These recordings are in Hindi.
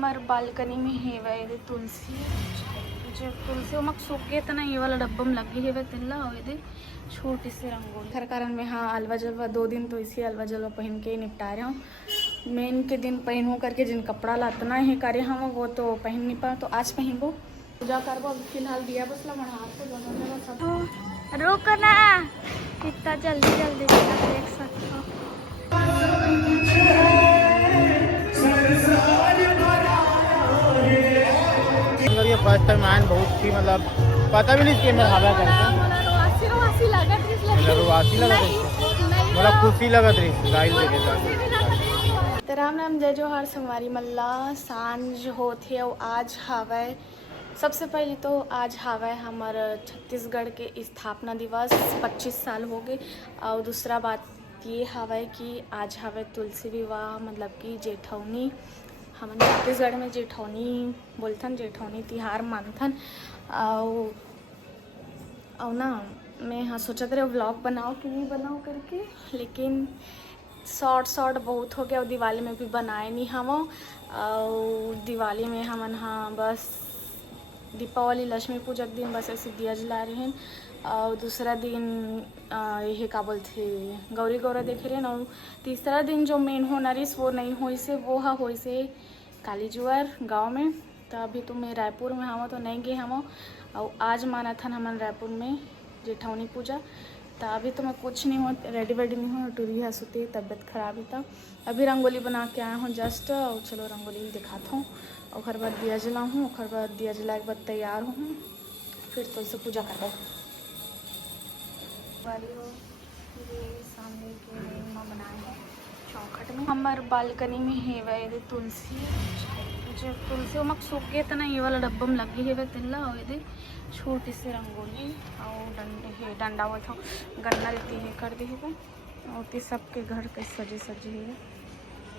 हमार बालकनी में हेवे तुलसी जो तुलसी मग सूखे तना ये वाला डब्बा में लगी हेवे तिल्ला होवे छोटी सी रंगोली हर कारण में। हाँ अलवा जलवा 2 दिन तो इसी अलवा जलवा पहन के ही निपटा रहा हूँ। मेन के दिन पहनू करके जिन कपड़ा लातना है करे हम वो तो पहन नहीं पा, तो आज पहनबो पूजा करबो। फिलहाल दिया बसला मन हाथ से दोनों जगह सब रोको ना कितना जल्दी जल्दी देख सकते हो। ये फर्स्ट टाइम आए बहुत थी, मतलब पता भी नहीं कि मैं हवा करके मतलब खुशी लगा रही गाइस देखे। तो राम राम जय जोहार संगवारी मल्ला सांझ होत है। आज हवा सबसे पहले तो आज हवा हमारा छत्तीसगढ़ के स्थापना दिवस 25 साल हो गए। और दूसरा बात ये हवा कि आज हवा तुलसी विवाह मतलब कि जेठौनी हम छत्तीसगढ़ में जेठौनी बोलथन, जेठौनी तिहार मानथन। और ना मैं हाँ सोचते रहे व्लॉग बनाओ कि नहीं बनाओ करके, लेकिन शॉर्ट बहुत हो गया और दिवाली में भी बनाए नहीं हम। और दिवाली में हमन हाँ बस दीपावली लक्ष्मी पूजा के दिन बस ऐसे दिया जला रहे हैं। और दूसरा दिन यही का बोलते गौरी गौरा देखे रहे। और तीसरा दिन जो मेन हो नरिस वो नहीं हो से वो हो से काली जुआर गाँव में। तो अभी तो मैं रायपुर में हूँ तो नहीं गए हम। और आज माना था हमन रायपुर में जेठौनी पूजा। तो अभी तो मैं कुछ नहीं हो रेडी वेडी नहीं हूँ, टूरी है सुती तबीयत खराब ही था। अभी रंगोली बना के आया हूँ जस्ट। और चलो रंगोली दिखाता हूँ और घर बाद दिया जलाऊँ। घर बाद दिया जला के बाद तैयार हूँ, फिर तो इसे पूजा करवाओ वाली हो। ये सामने के माँ बनाए हैं चौखट में। हमारे बालकनी में हेवे तुलसी जो तुलसी मग सूखे तना ये वाला डब्बा में लगी हेवे तिल्ला होवे छोटी सी रंगोली। और डंडा हुआ था गन्ना देती है कर दी है। और सबके घर के सजे सजे है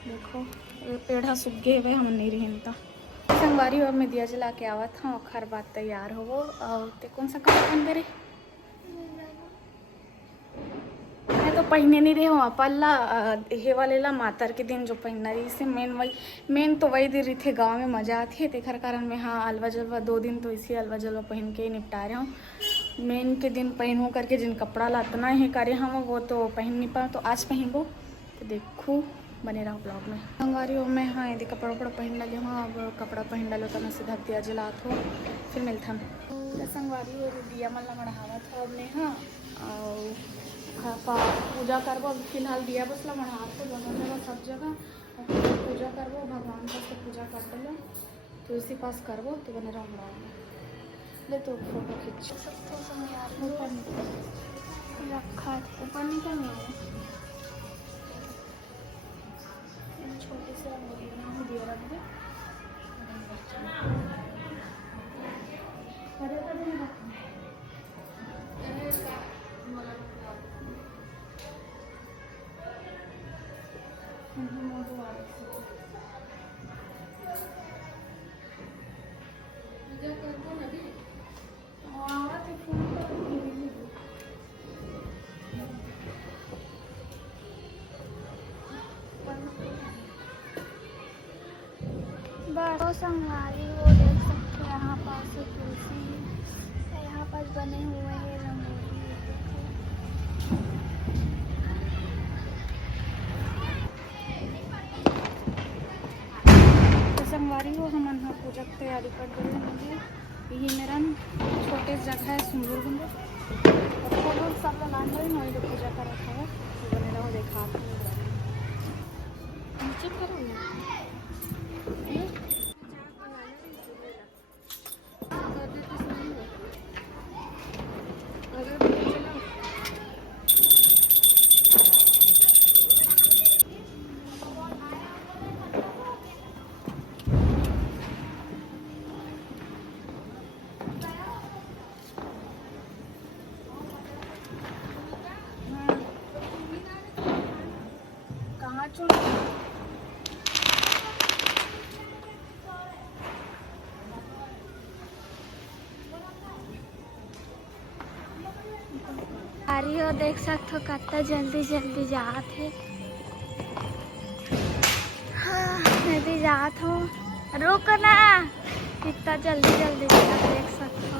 देखो। ये पेड़ सूख गए हुए हम नहीं रहता संगवारी और मैं दिया जला के आवा था। और खर बात तैयार हो और ते कौन सा कपड़ा पहन दे रहे मैं तो पहने नहीं रही हूँ। पल्ला हे वाले ला मातर के दिन जो पहनना रही से मेन तो वही दिन रही थे गाँव में मजा आती है। तेखर कारण में हाँ अलवा जलवा 2 दिन तो इसी अलवा जलवा पहन के ही निपटा रहा हूँ। मेन के दिन पहनू करके जिन कपड़ा लातना है करे हम वो तो पहन नहीं पा, तो आज पहनबो। तो देखो बने रहो ब्लॉग में। संगवारी हो मैं हाँ यदि कपड़ा वपड़ा पहन डाली हूँ। अब कपड़ा पहन डालो तो मैं सीधा दिया जलात हो फिर मिलता हूँ। संगवारी हो दिया मल्ला बढ़ावा था अब मैं हाँ और पूजा करबो। फिलहाल दिया बसला मन हाथ को दोनों जगह सब जगह पूजा करबो। भगवान का से पूजा कर दो तुलसी पास करबो तो बने रहो ले तो फोटो खींच सब तो समय यार ऊपर रखा ऊपर नहीं करना छोटे से दिया रख दे बस संगवारी वो देख सकते हैं यहाँ पास तुलसी यहाँ पास बने हुए हैं रंगोली। तो संगवारी हो हम यहाँ पूजा की तैयारी कर रहे हैं। यही मेरा छोटे जगह है सुंदर और सब लान वही पूजा कर रखा है तो बने रहो देखा नीचे करो कहाँ चुन अरे हो देख सकते हो कितना जल्दी जल्दी जात है। हाँ मैं भी जात हूँ रुको ना, कितना जल्दी जल्दी देख सकते हो।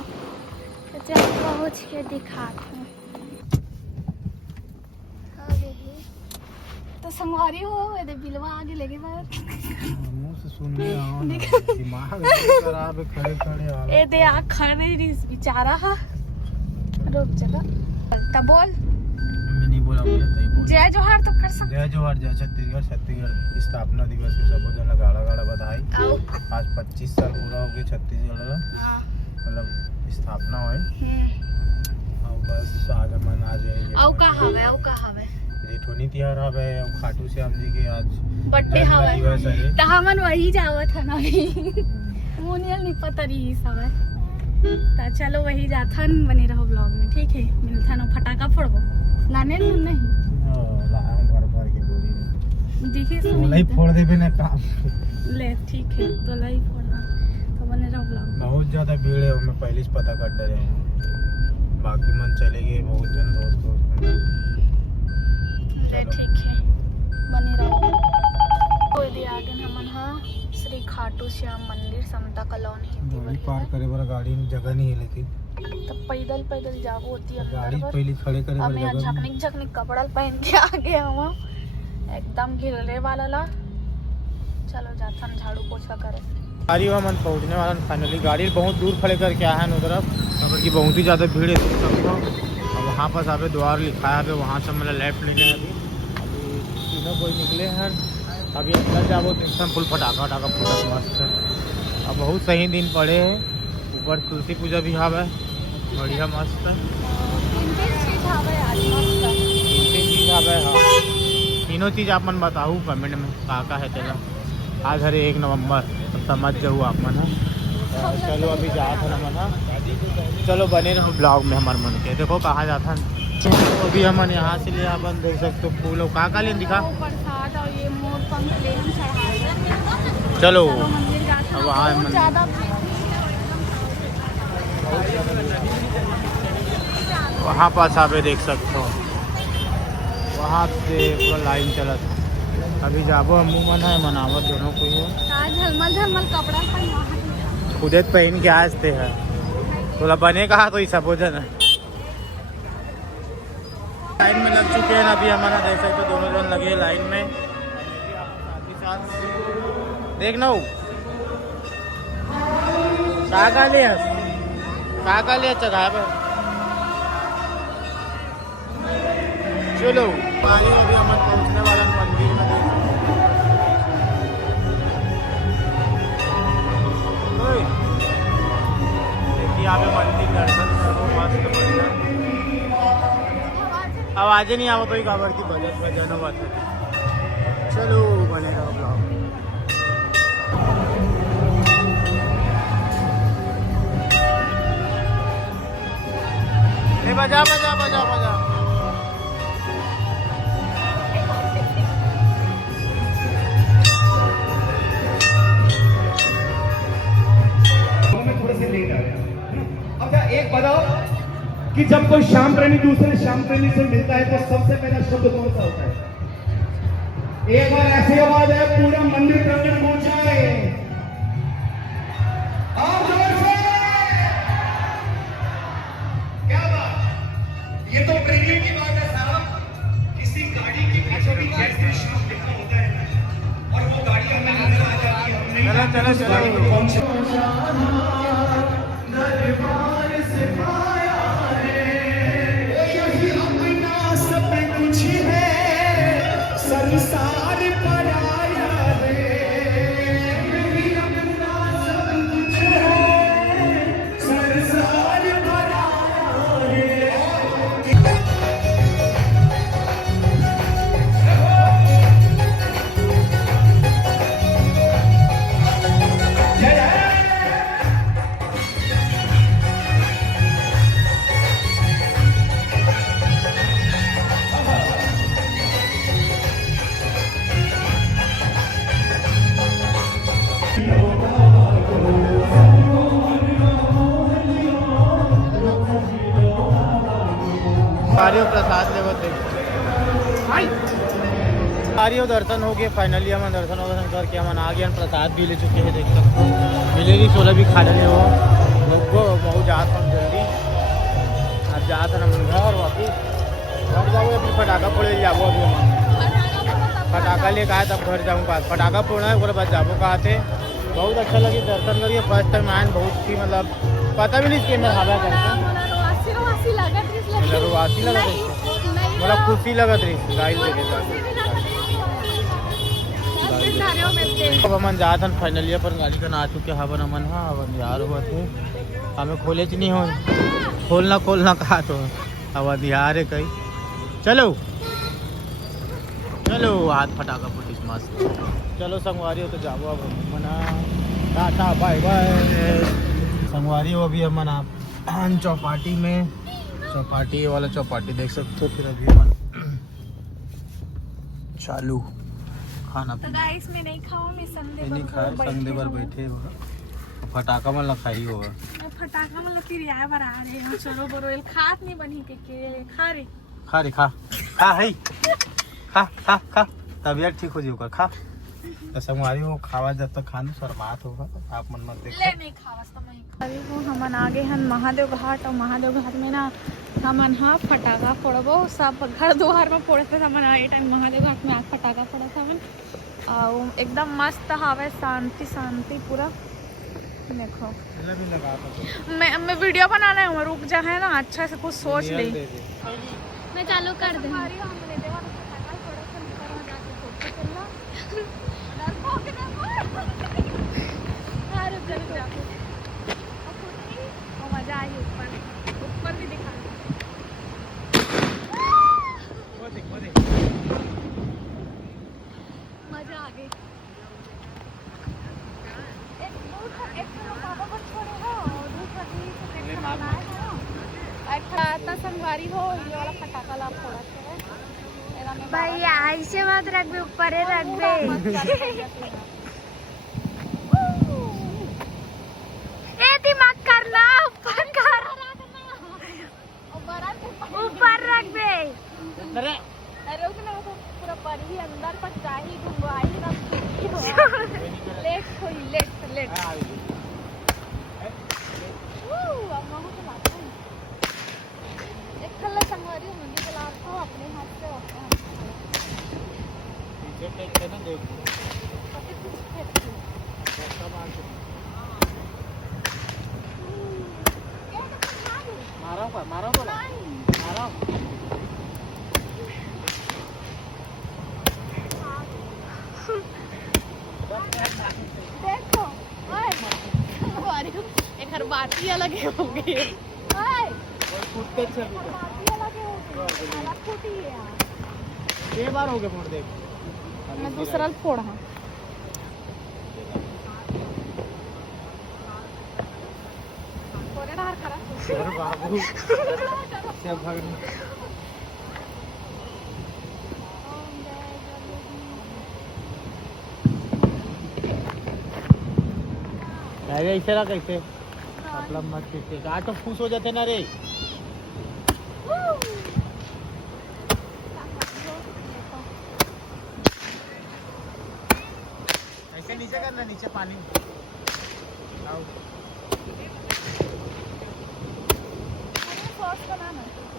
तो चल पहुँच के दिखाते हैं। तो संगवारी हो ये बिलवा आगे लेके बाहर मुंह से सुन लिया हूं ना, दिमाग खराब है, खड़े खड़े हाल। ए दे आ खड़े रही बेचारा हा। रुक जरा तब बोल। मैं नहीं बोला, मुझे नहीं बोल। जय जोहार तो कर सकते। जय जोहार, जय छत्तीसगढ़। छत्तीसगढ़ स्थापना दिवस के सबो जन गाड़ा गाड़ा बधाई। आज 25 साल पूरा हो गए छत्तीसगढ़ का, मतलब स्थापना होए। और बस आज मन आज औ का हवे जेठोनी तिहार हवे, और खाटू श्याम जी के आज बर्थडे जन्म हवे। दिवस है। त हमन वही जावत हन अभी। मोनियल नहीं पता रही हवे। तो चलो वही जाथन, बने रहो ब्लॉग में, ठीक है। मिलथन फटाका फोड़बो लाने नहीं लाया हूं भर भर के बोरी में। दिखे तो सुनी लाई फोड़ देबे ना काम। ले ठीक है, तो लाई फोड़ना। तो बने रहो ब्लॉग में। बहुत ज्यादा भीड़ है, मैं पहले से पता कर डरे हूँ। बाकी मन चले गए बहुत जन दोस्त। ले ठीक है, बने रहो। कोई दे आगे हमन हा श्री खाटू श्याम मंदिर समता कॉलोनी गाड़ी पार करे बर गाड़ी में जगह नहीं है, लेकिन तब पैदल पैदल जाबो होती है गाड़ी अंदर। पहले खड़े करे अब बर मैं जगह झकनिक झकनिक कपड़ा पहन के आ गया हूँ एकदम घिरले वाला ला। चलो जाथन झाड़ू पोछा करे। गाड़ी वहाँ मन पहुँचने वाला फाइनली। गाड़ी बहुत दूर खड़े करके आया है उधर की बहुत ही ज़्यादा भीड़ है सबको। और वहाँ पर अभी द्वार लिखा है, अभी वहाँ से मतलब लेफ्ट लेने है। अभी तीनों कोई निकले हैं। अभी अंदर जाओ तो एकदम फुल फटाका वटाका पूरा मस्त है। अब बहुत सही दिन पड़े हैं। ऊपर तुलसी पूजा भी हवा है, बढ़िया मस्त है। तीनों चीज़ आप मन बताऊँ कमेंट में का है तेरा। आज हरे 1 नवंबर, समझ जाओ आप मन। चलो अभी जाते हैं मन। चलो बने रहो ब्लॉग में हमारे मन के। देखो कहाँ जाता है। अभी हम यहाँ से ले अपन देख सकते हो फूल का ले दिखा। प्रसाद और ये मोर पंख ले हम चढ़ाए। चलो मंदिर जाते हैं। वहाँ बहुत ज़्यादा वहाँ पास आप देख सकते हो, वहाँ से पूरा लाइन चला था। अभी जाबो हम मन है मनावत दोनों को ही झलमल झलमल कपड़ा पहना खुदे पहन के आजते है। थोड़ा बने कहा तो सब भोजन है। लाइन में लग चुके हैं अभी हमारा, देख सकते हो दोनों जन लगे लाइन में। साथ देखना का ले चढ़ा। चलो पानी अभी हम पहुँचने वाला मंदिर में। देखिए यहाँ पे मंदिर दर्शन करो मस्त बढ़िया। आवाज़ें नहीं आवत हुई काबर की भजन बात है। चलो बने रहो ब्लॉग। बजा बजा बजा बजा। एक बताओ कि जब कोई श्याम प्रेमी दूसरे श्याम प्रेमी से मिलता है तो सबसे पहला शब्द कौन सा होता है? एक बार ऐसी आवाज है पूरा मंदिर प्रकट पहुंचा है। क्या बात, ये तो प्रेमियों की बात है साहब। किसी गाड़ी के पीछे भी जय श्री श्याम लिखा होता है और वो गाड़ी हमें नजर आ जाती है। चलो चलो संसार पर आया रे, संसार पर आया रे। प्रसाद लेवत सारी दर्शन हो गए फाइनली। हम दर्शन करके हम आ गए। प्रसाद भी ले चुके हैं, देख सकते हो। मिलेगी 16 भी खा ले हो लोग बहुत जात हम जल्दी अब जात है मन घर वापिस घर जाओ। अभी फटाखा फोड़े जाबो। अभी हम फटाखा लेके आए तब घर जाऊँ। पास फटाखा फोड़ना है उसके बाद जाबो कहा थे। बहुत अच्छा लगी दर्शन करिए। फर्स्ट टाइम आए बहुत ही मतलब पता भी नहीं कि मैं हवा करके रुआसी लगा मतलब खुशी लगा रही गाइस देखे। अब हमन जात हन फाइनली पर गाड़ी का ना चुके हवन हमन हा हवन यार हुआ थे हमें खोले च नहीं हो खोलना कहा तो हवन यार है कहीं। चलो चलो हाथ फटाका फुटिस मस्त। चलो संगवारी हो तो जाओ अब मना टाटा बाय बाय। संगवारी हो अभी हम मना चौपाटी में चौपाटी वाला चौपाटी देख सकते हो। फिर अभी हम चालू खाना तो गाइस मैं नहीं खाऊं। मैं संडे नहीं खा संडे पर बैठे हो फटाका मन खाई होगा। फटाका मन लोग किरिया बरा रहे हैं। चलो बरोल खात नहीं बनी के खा रे खा है खा तबीयत ठीक हो जाएगा खा। तो संगवारी वो खावा जब तक खाने शर्मात होगा आप मन मत देखो। ले नहीं खावा तो मैं अभी वो हमन आगे हन महादेव घाट। और महादेव घाट में ना हमन हा फटाका फोड़बो। सब घर द्वार में फोड़ते हमन ये टाइम महादेव घाट में आग फटाका फोड़त हमन। और एकदम मस्त हवे शांति पूरा। देखो मैं वीडियो बनाना है रुक जा है ना अच्छा से कुछ सोच ले। मैं चालू कर दूँ। मजा आई ऊपर भी दिखा मजा आ गई। संगवारी हो ये वाला फटाका ला फोड़ा भाई ऐसे मत रख बे ऊपर रख बे। ए दिमाग करना ऊपर कर ऊपर रख बे। अरे उसने तो पूरा पर ही अंदर तक जाही घुमाई ना लेट खोई लेट एक खल्ला संगवारी मुंडी चला तो अपने हाथ से मारो देखो एक हर बात ही अलग हो गई। बार हो गए फोड़ देख मैं दूसरा फोड़ा बाबू क्या भागने अरे ऐसे रहा कैसे मतलब मत पीछे आज तो खुश हो जाते ना रे। ऐसे नीचे करना नीचे पानी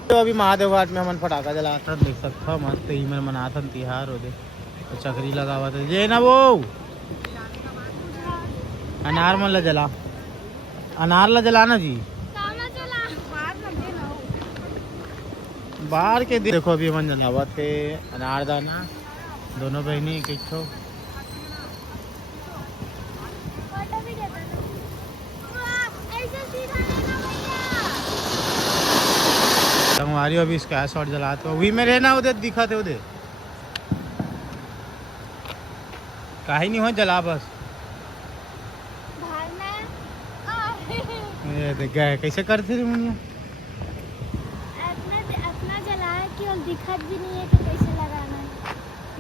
तो अभी महादेव घाट में हमन फटाका जला था देख सकता मस्त ही में मना था तिहार हो दे तो चक्री लगा हुआ था ये ना वो अनार मन ला जला अनार ला जलाना जी बाहर के देखो अभी मन जलावा थे अनार दाना दोनों बहनी एक ठो संगवारी अभी इसका शॉट जलाते वही में रहना उधर दिखा थे उधर काहे नहीं हो जला बस ये देख गए कैसे करते रे मुनिया अपना जलाया कि और दिखत भी नहीं है कि कैसे लगाना है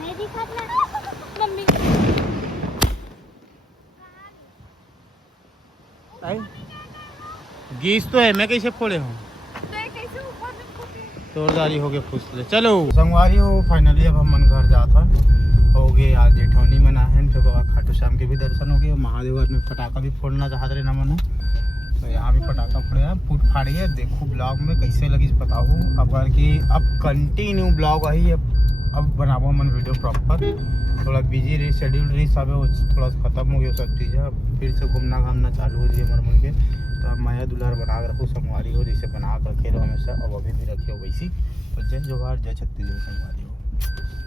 नहीं दिखत ना मम्मी गीस तो है मैं कैसे फोड़े हूँ तोड़दारी हो गए फुसले। चलो संगवारी हो फाइनली अब हम मन घर जाता हो गए आज जेठौनी मना है, फिर खाटू श्याम के भी दर्शन हो गए। महादेव में पटाखा भी फोड़ना चाहते रहे ना मनो, तो यहाँ भी पटाखा फोड़े फूट फाड़िए। देखो ब्लॉग में कैसे लगी बताओ। अगर कि अब कंटिन्यू ब्लॉग आई अब बनाबो मन वीडियो प्रॉपर। थोड़ा बिजी रही, शेड्यूल रही सब थोड़ा ख़त्म हो गया सब चीज़। फिर से घूमना घामना चालू हो जाए मन के। तो अब माया दुलार बना के रखो, संगवारी हो जैसे बना कर रखे रहो हमेशा, अब अभी भी रखे हो वैसी। तो जय जोहार, जय छत्तीसगढ़ संगवारी हो।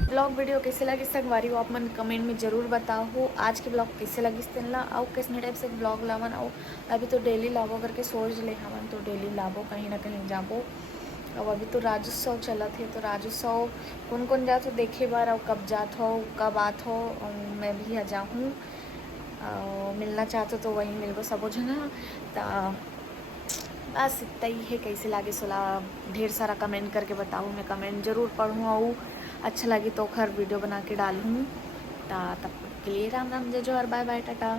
ब्लॉग वीडियो कैसे लगी संगवारी हो आप मन कमेंट में ज़रूर बताओ। आज के ब्लॉग कैसे लगी तेला और किसने टाइप से ब्लॉग लावन और अभी तो डेली लाबो करके सोच ले हमन, तो डेली लाबो कहीं ना कहीं जाबो। अब अभी तो राज्योत्सव चलत है, तो राज्योत्सव कौन कौन जात हो देखे बार और कब जात हो कब आत हो। मैं भी जाऊँ मिलना चाहते तो वहीं मिलबो सबो जना। तो बस इतना ही है। कैसे लगे सोला ढेर सारा कमेंट करके बताऊँ, मैं कमेंट ज़रूर पढ़ूँ और अच्छा लगी तो खैर वीडियो बना के डालूँ। तब तक के लिए राम राम, जय जोहार, बाय बाय, टाटा।